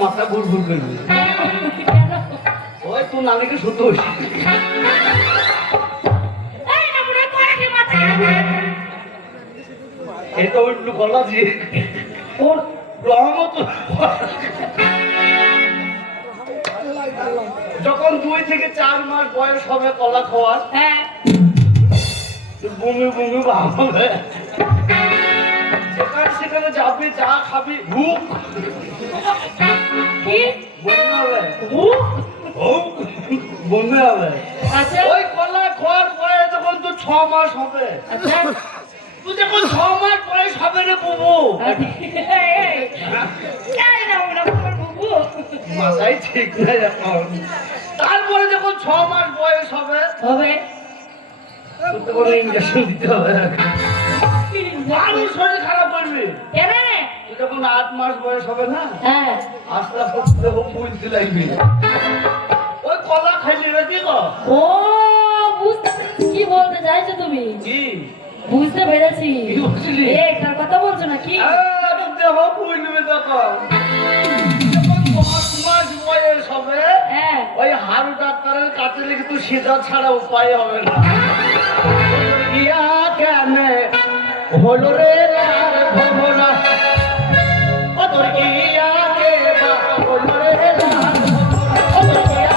মাথা ঘুর ঘুর করবে ওই তোর নানিকে শুদ্ধ এটা উঠলু গলা দিয়ে ওর রহমত যখন 2 থেকে 4 মাস বয়স হবে কলা খাওয়ার হ্যাঁ বমি বমি ভাব হবে সেখানে যাবি যা খাবি ভুক কি বমি হবে ভুক বমি হবে আচ্ছা ওই কলা খাওয়ার পরে যখন তুই 6 মাস হবে আচ্ছা তুই যখন 6 মাস বয়স হবে রে বুবু মাথায় ঠিক নাই এখন তারপরে যখন 6 মাস বয়স হবে হবে তোকে কোনো ইনজেকশন দিতে হবে আরো শরীর খারাপ করবি কেন তুই যখন 8 মাস বয়স হবে না হ্যাঁ আস্তে আস্তে দেখো বুঝতে লাগবি ওই কলা খাইলি রে কি গো ও বুঝতে কি বলতে চাইছো তুমি কি বুঝতে পেরেছি কি বুঝলি? এটার কথা বলছো নাকি দেহ বুঝবে তখন যখন 10 মাস বয়স হবে হ্যাঁ ওই হাড়ু ডাক্তারের কাছে লিখে তুই সিধা ছাড়া উপায় হবে না ইয়া কেন হলো রে লাল ভোলা ও তোর ইয়া কে বা হলো রে লাল ও তোর ইয়া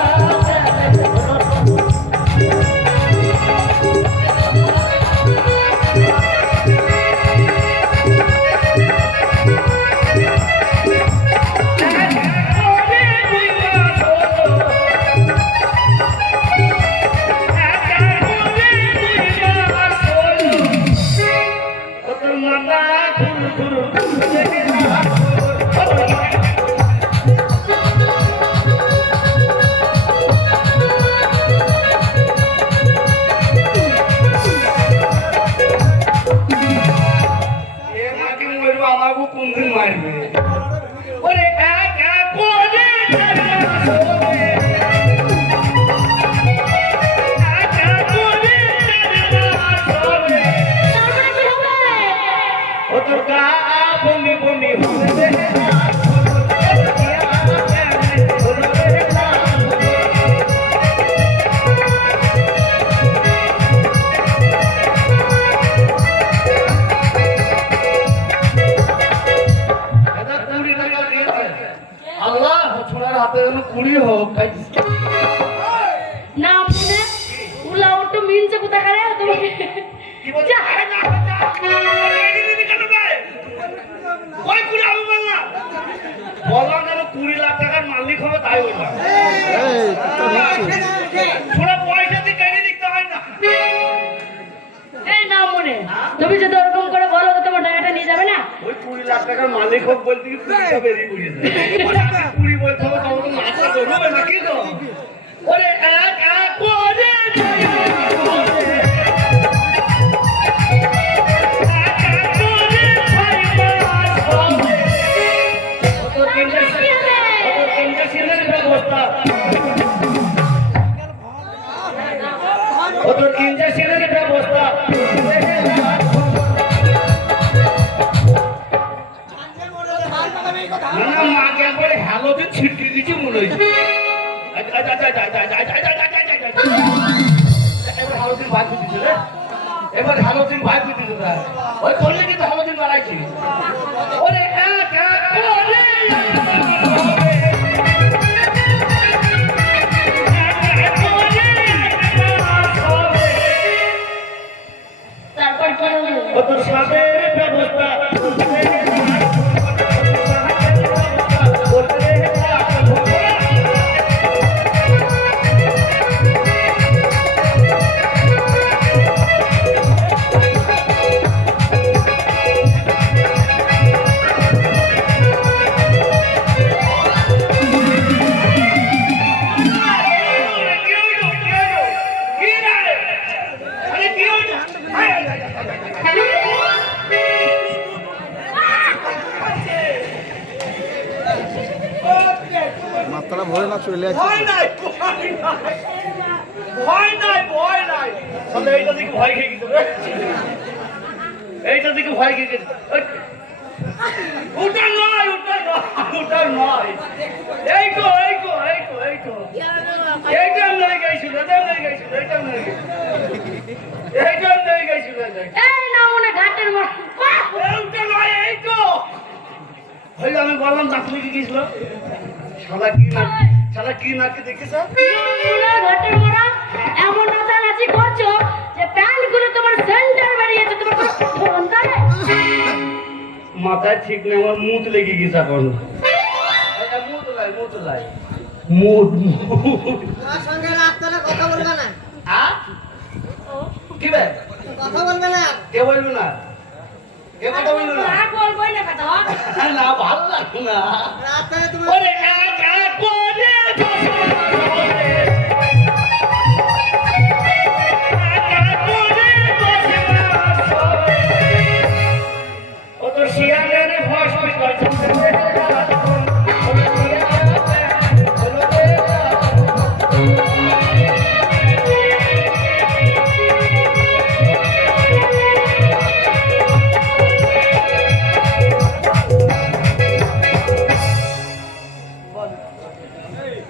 আমাকে কোনদিন মারবে ওরে একা করে ও তোর গা বমি বমি হবে আল্লাহ ছোড়ার হাতে যেন 20 হোক না মনে উলা ওটো মিনছে কোথা করে তুমি কি বলছিস বললাম যেন 20 লাখ টাকার মালিক হবে তাই বললাম ছোড়া পয়সা দিয়ে কেটে দিতে হয় না এই না মনে তুমি যদি ওরকম করে বলো তো তোমার টাকাটা নিয়ে যাবে না ওই 20 লাখ টাকার মালিক হোক বলতে কি পুরিটা বেরিয়ে পড়েছে 20 বলতে হবে তখন তো নাচা করবে না কি তো ওরে এক এক করে ইঞ্জেকশনের ব্যবস্থা মাকে একবারে হ্যালোতে ছিটিয়ে দিচ্ছি মনে হয়েছে এবার হ্যালোদিন ভাই দিতেছে রে এবার হ্যালোদিন ভাই দিতেছে ওই করলে কিন্তু হ্যালোদিন বাড়াইছি ওরে এক তারপর কি হবে কত সাবের ব্যবস্থা মাথাটা ভরে না চলে আসছে ভয় নাই ভয় নাই তাহলে এইটা দিকে ভয় খেয়ে গেছে এইটা দিকে ভয় খেয়ে গেছে ওটা নয় বললাম দাঁত লেগে গেছিল শালা কি নাকি দেখিস ঘটের মোড়া এমন নাচানাচি করছো যে প্যান্ট গুলো তোমার সেন্টার বেরিয়েছে তোমার ফোন দেয় মাথায় ঠিক নেই আমার মুখ লেগে গেছে এখন তোমার সঙ্গে রাস্তাটা কথা বলবে না কি বে কথা বলবে না কে বলবে না কে কথা বলবে না আর বলবোই না কথা না ভালো লাগবে না রাস্তায় তুমি ওরে এক এক করে ও তো শিয়ালের হসপিটাল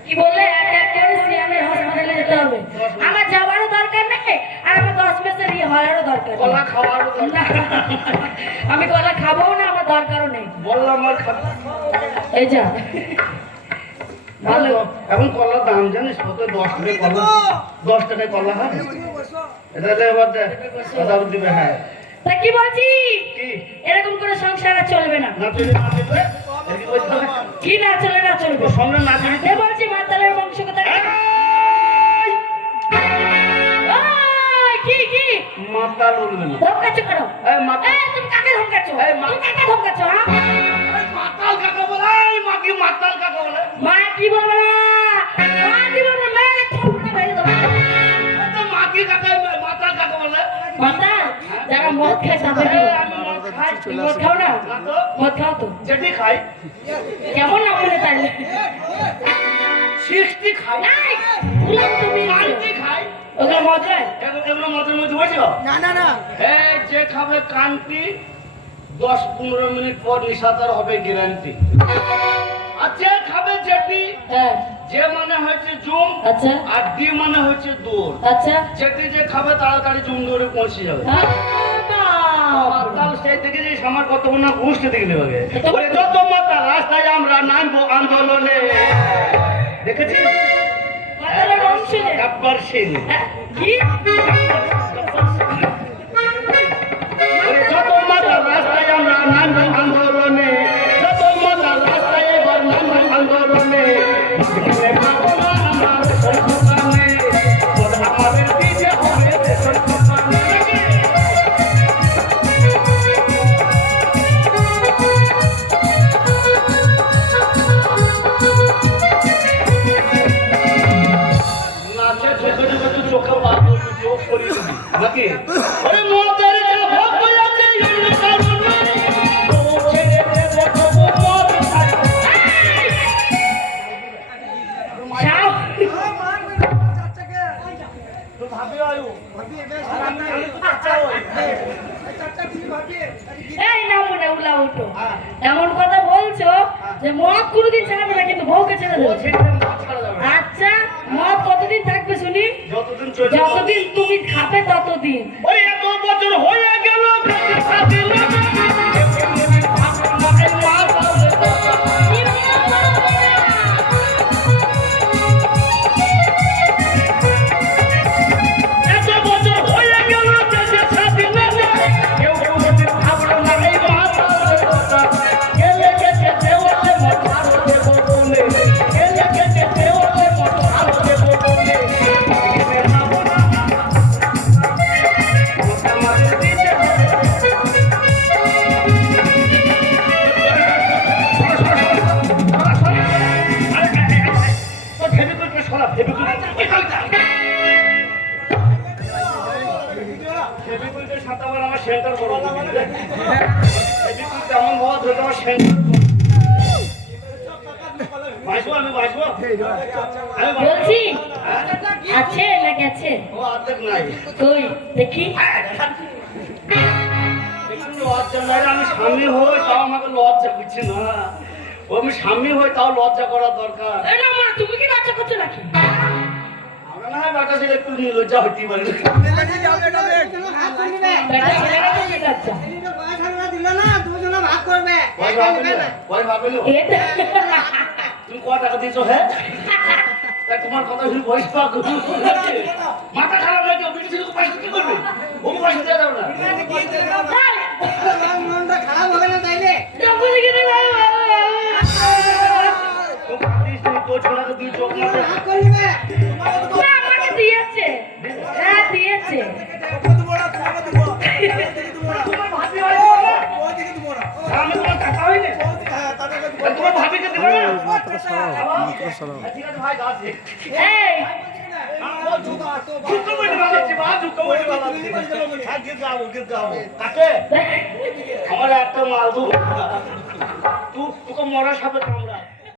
কি বললে এক এক করে সিয়ামের হসপিটালে যেতে হবে আমার যাওয়ারও দরকার নেই আর আমার 10 মাসের ইয়ে হওয়ারও দরকার নেই কলা খাওয়ারও না, আমি কলা খাবোও না আমার দরকারও নেই বললাম আর এই যা ভালো এখন কলার দাম জানিস কত 10 টাকা কলা 10 টাকায় কলা হয় এটা এবার কথা দিবে হ্যাঁ তা কি বলছি কি এরকম করে সংসার আর চলবে না না তুই না দিবে এদিকে বলতে হবে কি না চলে না চলবে সামনে না দিবি এ বলছি মাতালের বংশ কোথায় কি কি মাতাল উঠবে না ধমকাচ্ছ কেন এই মাতাল তুমি কাকে ধমকাচ্ছ এই তুমি কাকে ধমকাচ্ছ হ্যাঁ মাতাল কাকে বলে এই মাকে মাতাল কাকে বলে মা কি বলবে না মা কি বলবে না ঠোকরা ভেঙে দেবো তো মাকে কাকে মাতাল কাকে বলে মাতাল যারা মদ খায় তাদের কি বলে? আমি মদ খাই তুমি মদ খাও না না তো মদ খাও তো যেটি খাই কেমন না মনে তাইলে 60 খাই এই, বললাম তুমি 90 খাই ওগুলো মদ নয় এগুলো মদের মধ্যে বসো না না না এই যে খাবে কান্তি 10-15 মিনিট পর নিশাদার হবে গ্যারান্টি আর যে খাবে যেটি হ্যাঁ যে মানে হচ্ছে জুম আচ্ছা আর ডি মানে হচ্ছে দৌড় আচ্ছা যেটি যে খাবে তাড়াতাড়ি জুম দৌড়ে পৌঁছে যাবে মাতাল সেই থেকে যে আমার কতক্ষণ না ঘুষতে দিকে দেবে ওরে যত মাতাল রাস্তায় আমরা নামবো আন্দোলনে দেখেছিস মাতালের বংশ যে। গব্বর সিং হ্যাঁ, কি ওরে যত মাতাল রাস্তায় আমরা নামবো আন্দোলনে যত মাতাল রাস্তায় এবার নামবো আন্দোলনে আমার সরকারে আমাদের দিতে হবে দেশের সরকারে নাচে ছোট ছোট চোখে পাবো চোখ করিয়ে দিবি নাকি ওরে মদের ভোগ হয়েছে ইউনি কারণে ও ছেড়ে দেখো মদ খায় যাও। তো ভাবি আয়ু আমি তো চাচা হই এই না মনে উলা উঠো এমন কথা বলছো যে মদ কোনোদিন ছাড়বে না কিন্তু বউকে ছেড়ে ও দেবে ছেড়ে মদ ছাড়া যাবে না আচ্ছা মদ কতদিন থাকবে শুনি যতদিন চলছে যতদিন তুমি খাবে ততদিন ওই এত বছর হয়ে গেল বেঁচে থাকি না এত বছর হয়ে গেল বেঁচে থাকি না কেউ কোনোদিন ভাবলো না এই মাতালের কথা গেলে গেছে দেওয়ালে মত ভালো দেবো বলে গেলে গেছে দেওয়ালে মত ভালো দেবো বলে ভাবো না আমাদের দিতে হবে বলছি আছে না গেছে কই দেখি আমি স্বামী হই তাও আমাকে লজ্জা করছি না ও আমি স্বামী হই তাও লজ্জা করা দরকার এই না মা তুমি কি লজ্জা করছো নাকি আমরা না হয় বাটা ছেলে একটু লজ্জা হতেই পারে না বেটা ছেলেরা তো কি লজ্জা দিল না দুজনে ভাগ করবে পরে একা ভাববে নেবে না না পরে ভাববে না এটা তুমি ক টাকা দিয়েছো হ্যাঁ তা তোমার কথা শুনে বয়স পাক মাথা খারাপ লাগে বিটি ছিল পয়সা কি করবে ও পয়সা দিয়ে দাও না তোমার মনটা খারাপ হবে না তাইলে যখন গিয়ে তো কাঁদিস তুই তো ছোড়াকে দুই চোখ মারবে ভাগ করে নেবে আমাকে দিয়েছে হ্যাঁ দিয়েছে তোমার ভাবি হয় না আমি তোমার টাকা হইলে তোমার ভাবিকে দেবে না মাত্রা সরাও ঠিক আছে ভাই গাছ দে এই দুঃখ বলে বানাচ্ছি মা দুঃখ বলে বানাচ্ছি আগে যাবো কাকে আমার একটা মাল দু তোকে মরার সাথে কামড়া